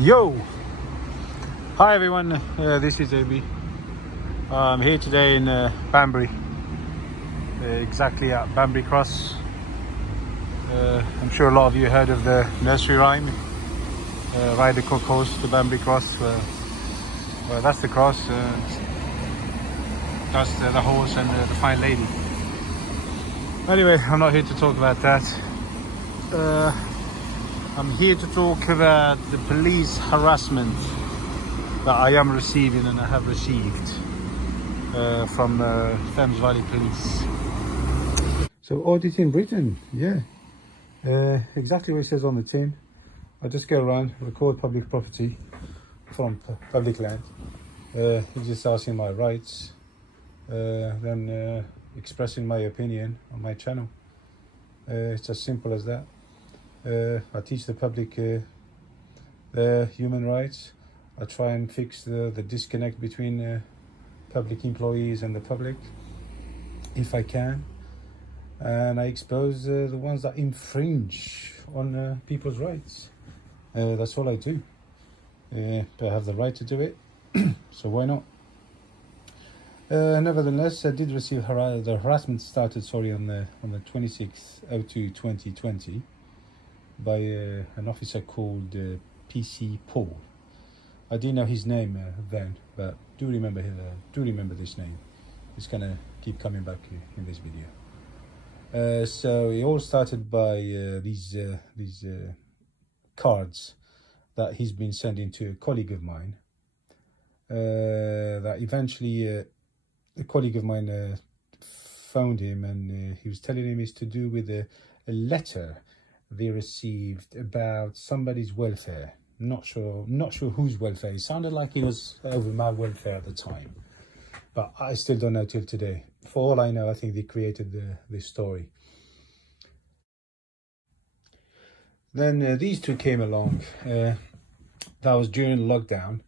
Yo! Hi everyone, this is AB. I'm here today in Banbury, exactly at Banbury Cross. I'm sure a lot of you heard of the nursery rhyme, Ride the Cook Horse to Banbury Cross. Well, that's the cross, that's the horse and the fine lady. Anyway, I'm not here to talk about that. I'm here to talk about the police harassment that I am receiving and I have received from Thames Valley Police. So audit in Britain, yeah. Exactly what it says on the tin. I just go around, record public property from public land. It's just asking my rights, then expressing my opinion on my channel. It's as simple as that. I teach the public human rights. I try and fix the disconnect between public employees and the public, if I can. And I expose the ones that infringe on people's rights. That's all I do. But I have the right to do it, so why not? Nevertheless, I did receive the harassment started, on the 26/02/2020 by an officer called PC Paul. I didn't know his name then, but do remember this name. It's gonna keep coming back in this video. So it all started by these cards that he's been sending to a colleague of mine. That eventually a colleague of mine phoned him, and he was telling him it's to do with a letter they received about somebody's welfare. Not sure whose welfare. It sounded like it was over my welfare at the time, but I still don't know till today. For all I know, I think they created this story. Then these two came along. That was during lockdown.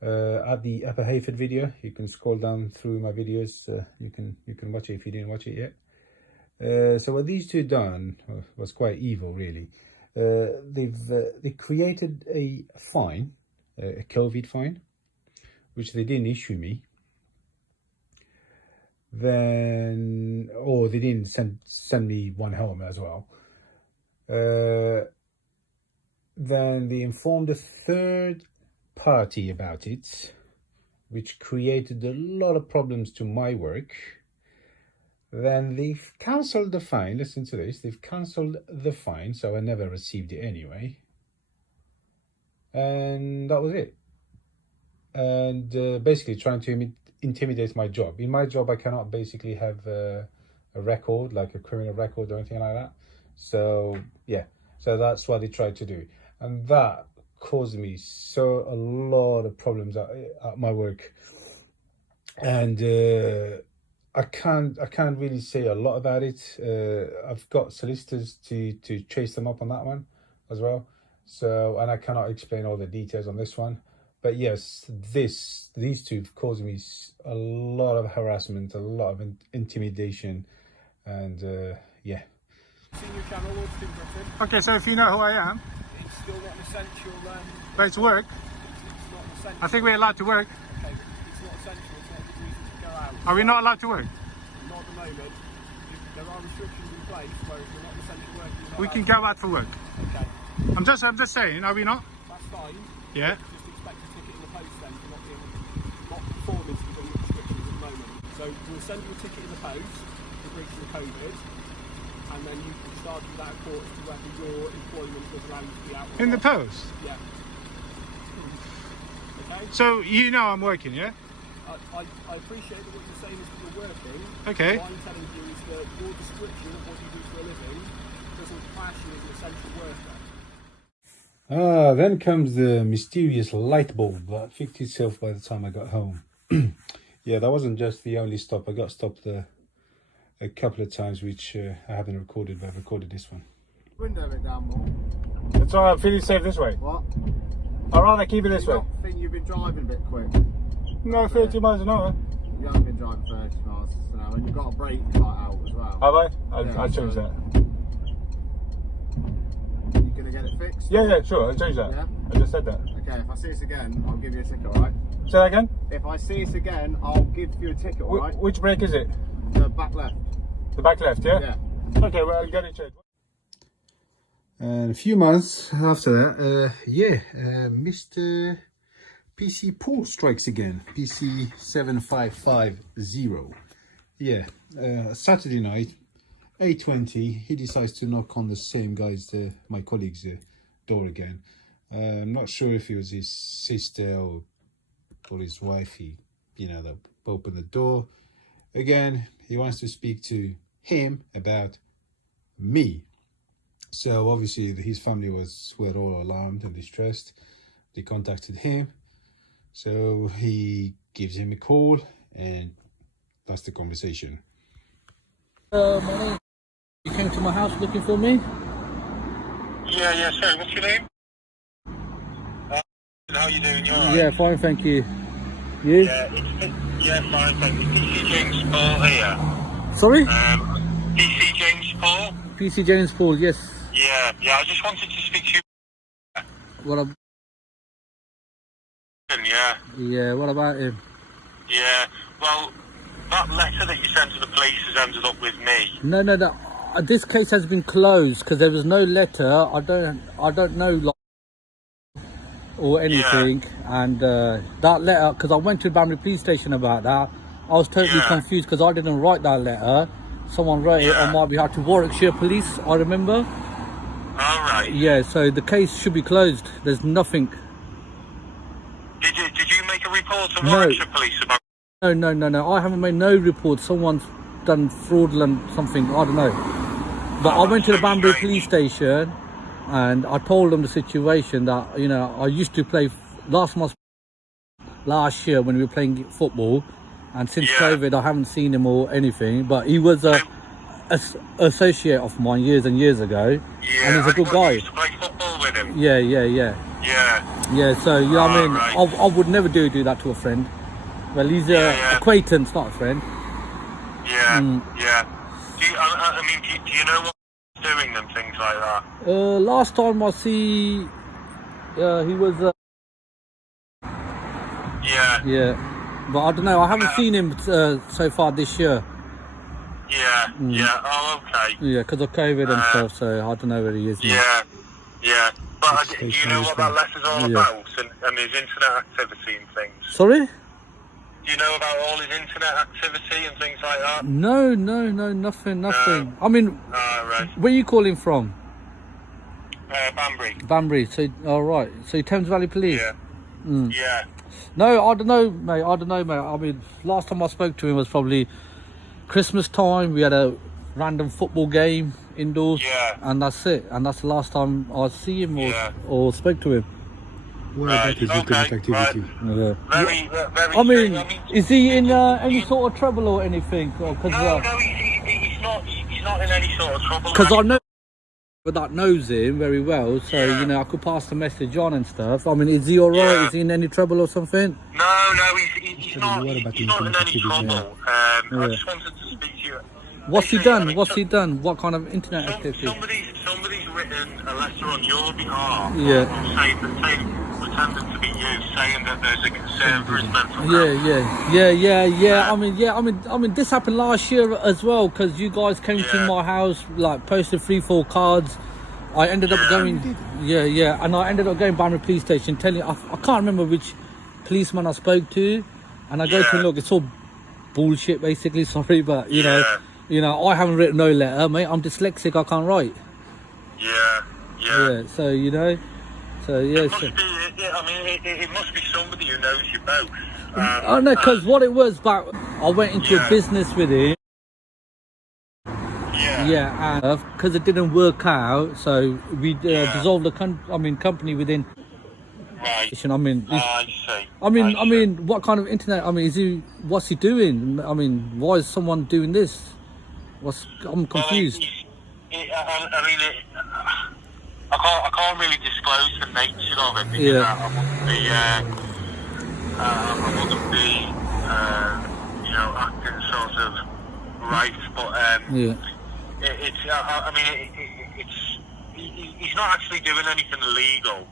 At the Upper Hayford video, you can scroll down through my videos. You can watch it if you didn't watch it yet. So what these two done was quite evil, really. They created a fine, a COVID fine, which they didn't issue me. Then, or they didn't send me one home as well. Then they informed a third party about it, which created a lot of problems to my work. Then they've cancelled the fine. Listen to this. They've cancelled the fine, so I never received it anyway. And that was it. And basically trying to intimidate my job. In my job, I cannot basically have a record, like a criminal record or anything like that. So, yeah. So that's what they tried to do. And that caused me a lot of problems at my work. And I can't really say a lot about it. I've got solicitors to chase them up on that one as well. So, and I cannot explain all the details on this one. But yes, these two have caused me a lot of harassment, a lot of intimidation, and yeah. Seen your channel, Auditing Britain. Okay, so if you know who I am, It's still not an essential. but it's work. It's not an essential. I think we're allowed to work. Okay, it's not essential. It's not a good reason to go out. Are we not allowed to work? Not at the moment. There are restrictions in place where if you're not essential work, you're not We can allowed. go out for work. Okay, I'm just saying. Are we not? that's fine. Yeah. Just expect a ticket in the post then for not performing to the restrictions at the moment. So we'll send you a ticket in the post for breaching the COVID, and then you can start with that court as to whether your employment was allowed to be out. In the post. Yeah. Okay. So you know I'm working, yeah? I appreciate that what you're saying is that you're working. Okay. What I'm telling you is that your description of what you do for a living doesn't clash you as an essential worker. Then comes the mysterious light bulb that fixed itself by the time I got home. Yeah, that wasn't just the only stop. I got stopped a couple of times, which I haven't recorded, but I've recorded this one. Window a bit down more. It's all right, I'm feeling safe this way. What? I'd rather keep it this way. I think you've been driving a bit quick. No, 30 miles an hour. You haven't been driving 30 miles an hour, and you've got a brake light out as well. Have I? Yeah, I'll change that. You gonna get it fixed? Yeah, sure, I'll change that. Yeah? I just said that. Okay. Okay, if I see us again, I'll give you a ticket, alright? Say that again? If I see us again, I'll give you a ticket, alright? Which brake is it? The back left. The back left, yeah? Yeah. Okay, well, I'll get it checked. And a few months after that, Mr. PC Paul strikes again. PC 7550. Yeah, Saturday night, 8:20, he decides to knock on the same guy's, my colleague's door again. I'm not sure if it was his sister or his wife. They opened the door. Again, he wants to speak to him about me. So obviously his family were all alarmed and distressed. They contacted him. So he gives him a call, and that's the conversation. My name. You came to my house looking for me? Yeah, sorry, what's your name? How you doing? You alright? Yeah, fine, thank you. You? Yeah, fine, thank you. PC James Paul here. Sorry? PC James Paul? PC James Paul, yes. Yeah, I just wanted to speak to you. What about? Yeah. Yeah, what about him? Yeah, well, that letter that you sent to the police has ended up with me. No. This case has been closed because there was no letter. I don't know or anything. Yeah. And that letter, because I went to Banbury Police Station about that, I was totally confused because I didn't write that letter. Someone wrote it on my behalf to Warwickshire Police, I remember. Alright. Yeah, so the case should be closed. There's nothing. Did you make a report to Warwickshire Police about? No. I haven't made no report. Someone's done fraudulent something. I don't know. But I went to the Banbury Police Station and I told them the situation that, I used to play last year when we were playing football, and since COVID I haven't seen him or anything, but he was a associate of mine years and years ago. Yeah, and he's a good guy. You used to play football with him. Yeah. Yeah. So what I mean, right. I would never do that to a friend. Well, he's an acquaintance, not a friend. Yeah. Do you know what he's doing and things like that? Last time I see, he was. Yeah. But I don't know. I haven't seen him so far this year. Yeah. Oh, okay. Yeah, because of COVID and stuff. So I don't know where he is now. Yeah. But do you know what that letter's all about and his internet activity and things? Sorry? Do you know about all his internet activity and things like that? No, nothing. No. I mean, right. Where are you calling from? Banbury. So, alright. So, Thames Valley Police? Yeah. Yeah. No, I don't know, mate. I mean, last time I spoke to him was probably Christmas time. We had a random football game indoors. Yeah. And that's it. And that's the last time I see him or spoke to him. Right. Okay. Right. Yeah. Very. I mean, is he in any sort of trouble or anything? No, he's not in any sort of trouble. Because I know that knows him very well, so I could pass the message on and stuff. I mean, is he alright? Yeah. Is he in any trouble or something? No, he's not. He's not in any trouble. I just wanted to speak to you. What's he done? What kind of internet activity? Somebody's written a letter on your behalf. Yeah. Pretending to be you, saying that there's a concern for his mental health. Yeah. I mean, this happened last year as well, because you guys came to my house, like posted 3-4 cards. I ended up going, and I ended up going Banbury Police Station, telling I can't remember which policeman I spoke to, and I go to him, look, it's all bullshit, basically. Sorry, but I haven't written no letter, mate. I'm dyslexic. I can't write. Yeah. So it must be somebody who knows you both. I know, because what it was, but I went into a business with him. Yeah, and because it didn't work out, so we dissolved the company within. Right. I mean, I see. I mean, what kind of internet? I mean, what's he doing? I mean, why is someone doing this? I'm confused. I can't really disclose the nature of it because I wouldn't be acting sort of right, but he's not actually doing anything illegal.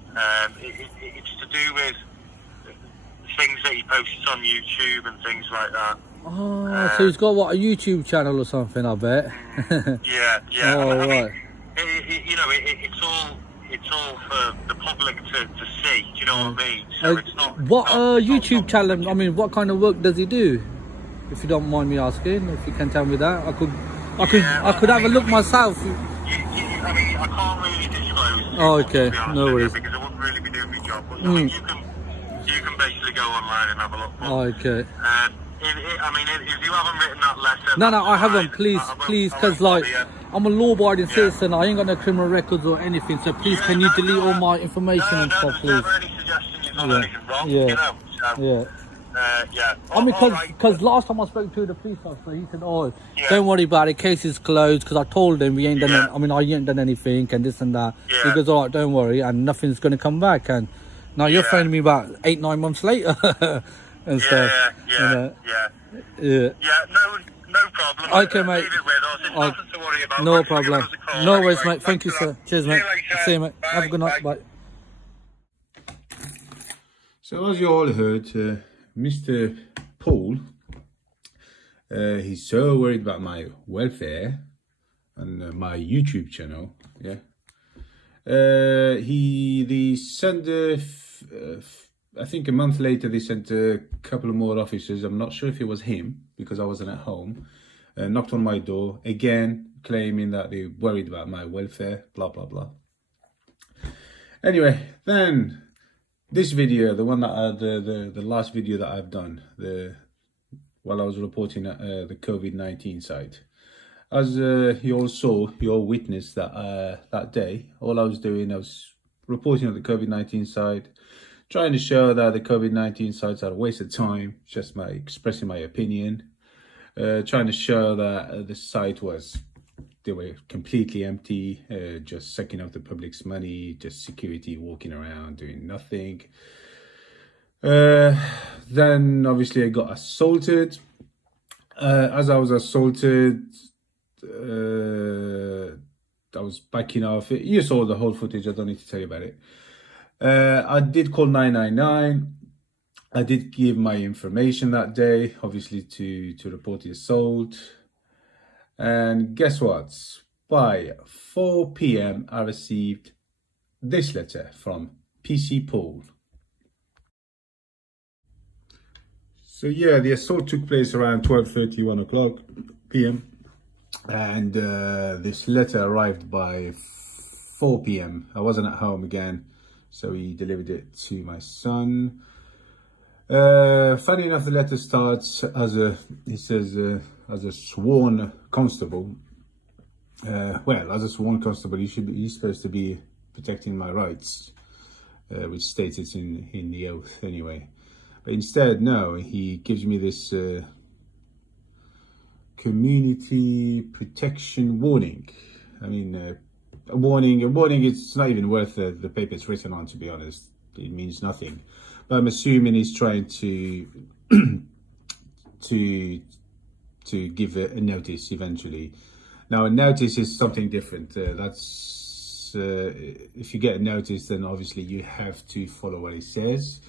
It's to do with things that he posts on YouTube and things like that. Oh, so he's got what, a YouTube channel or something? I bet. Yeah. Oh, I mean, right. it's all for the public to see. Do you know what I mean? So it's not. What it's not YouTube channel? I mean, what kind of work does he do? If you don't mind me asking, if you can tell me that, I could have a look myself. I mean, I can't really disclose. Oh, okay, to be honest no with you, worries. because I wouldn't really be doing my job. But I mean, you can basically go online and have a look. But, Oh, okay. If you haven't written that letter, No, that's I haven't. fine. Please, I won't- please, I because won't like bother you. I'm a law-abiding citizen. I ain't got no criminal records or anything. So please, can you delete all my information and stuff, there's please? never any suggestion you've done Yeah. anything wrong. Yeah. You know. So, Yeah. yeah. I mean, All right. because last time I spoke to the police officer, he said, "Oh, Yeah. don't worry about it. Case is closed." Because I told him we ain't done. Yeah. I ain't done anything and this and that. Yeah. He goes, "All right, don't worry," and nothing's gonna come back. And now you're Yeah. phoning me about 8-9 months later and stuff. you know. Yeah. Yeah. No problem. Okay, mate. Leave it with us. It's nothing to worry about. No Thanks for giving problem. us a call No anyway. worries, mate. Thank Thanks you, for sir. that. Cheers, See mate. you later. See you, mate. Have a Bye. good night. Bye. Bye. So as you all heard, Mr. Paul, he's so worried about my welfare and my YouTube channel. Yeah. They sent I think a month later they sent a couple of more officers. I'm not sure if it was him because I wasn't at home. Knocked on my door again, claiming that they worried about my welfare. Blah blah blah. Anyway, then this video, the one that the last video that I've done, while I was reporting at the COVID-19 site. As you all saw, you all witnessed that day, all I was doing, I was reporting at the COVID-19 site, trying to show that the COVID-19 sites are a waste of time, just expressing my opinion, trying to show that the site they were completely empty, just sucking up the public's money, just security walking around doing nothing. Then obviously I got assaulted. As I was assaulted, I was backing off. You saw the whole footage. I don't need to tell you about it. I did call 999. I did give my information that day, obviously to report the assault. And guess what? By 4 p.m. I received this letter from PC Paul. So yeah, the assault took place around 12:30, 1 o'clock p.m. And this letter arrived by 4 p.m. I wasn't at home again, so he delivered it to my son. Funny enough, the letter starts as as a sworn constable. Well, as a sworn constable, he's supposed to be protecting my rights, which stated in the oath anyway. But instead, no, he gives me this community protection warning. I mean, a warning. It's not even worth the paper it's written on, to be honest. It means nothing. But I'm assuming he's trying to to give a notice eventually. Now, a notice is something different. That's if you get a notice, then obviously you have to follow what it says.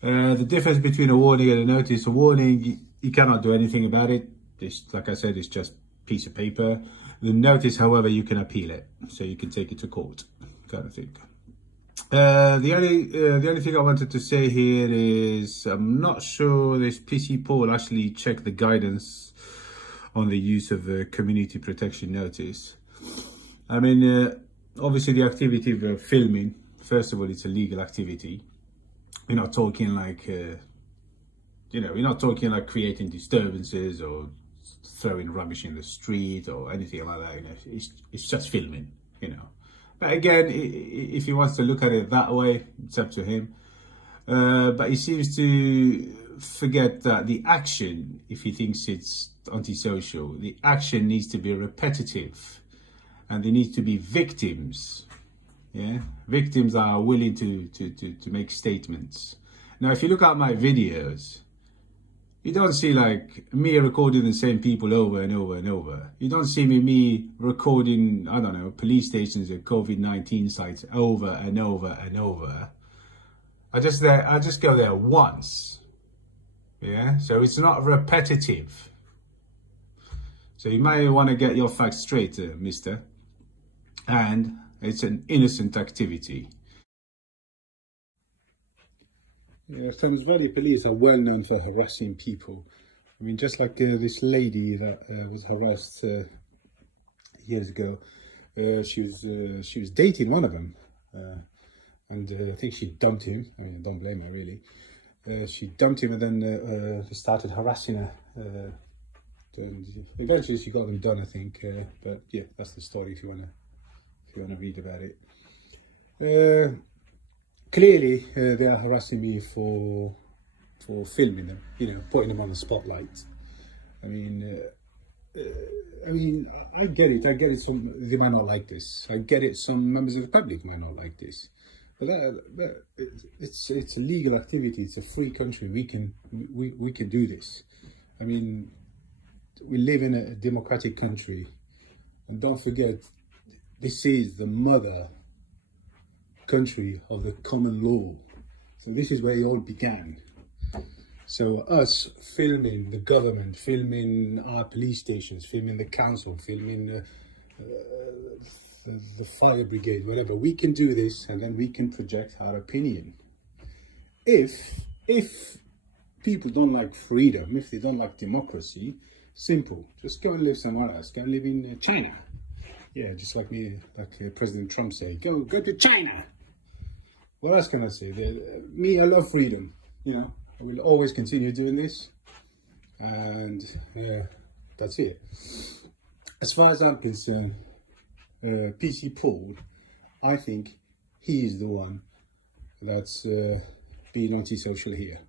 The difference between a warning and a notice: a warning, you cannot do anything about it. It's, like I said, it's just a piece of paper. The notice, however, you can appeal it, so you can take it to court, kind of thing. The only thing I wanted to say here is I'm not sure this PC Paul actually checked the guidance on the use of a community protection notice. I mean, obviously the activity of filming, first of all, it's a legal activity. We're not talking like, we're not talking like creating disturbances or throwing rubbish in the street or anything like that. It's just filming, But again, if he wants to look at it that way, it's up to him. But he seems to forget that the action, if he thinks it's antisocial, the action needs to be repetitive, and there needs to be victims. Yeah, victims are willing to make statements. Now, if you look at my videos, You don't see like me recording the same people over and over and over. You don't see me recording, I don't know, police stations at COVID-19 sites over and over and over. I just go there once. Yeah, so it's not repetitive. So you may want to get your facts straight, mister. And it's an innocent activity. Yeah, Thames Valley Police are well known for harassing people. I mean, just like this lady that was harassed years ago. She was dating one of them, and I think she dumped him. I mean, I don't blame her really. She dumped him, and then he started harassing her. And eventually, she got them done, I think. But yeah, that's the story if you wanna read about it. Clearly, they are harassing me for filming them, you know, putting them on the spotlight. I mean, I get it. I get it. Some they might not like this. I get it. Some members of the public might not like this. But it's a legal activity. It's a free country. We can do this. I mean, we live in a democratic country, and don't forget, this is the mother country of the common law. So this is where it all began. So us filming the government, filming our police stations, filming the council, filming the fire brigade, whatever, we can do this, and then we can project our opinion. If people don't like freedom, if they don't like democracy, simple, just go and live somewhere else. Go and live in China. Yeah, just like me, like President Trump said, go to China. What else can I say? Me, I love freedom. You know, I will always continue doing this, and that's it. As far as I'm concerned, PC Paul, I think he is the one that's being antisocial here.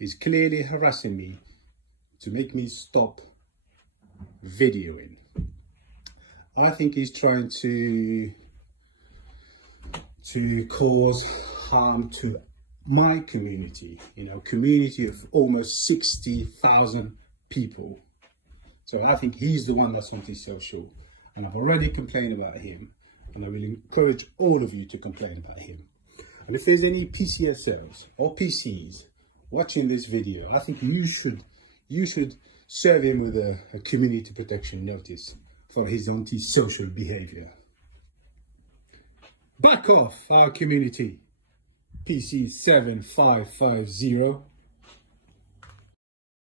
He's clearly harassing me to make me stop videoing. I think he's trying to cause harm to my community, you know, community of almost 60,000 people. So I think he's the one that's antisocial, and I've already complained about him, and I will encourage all of you to complain about him. And if there's any PCSLs or PCs watching this video, I think you should serve him with a community protection notice for his antisocial behavior. Back off, our community. PC 7550.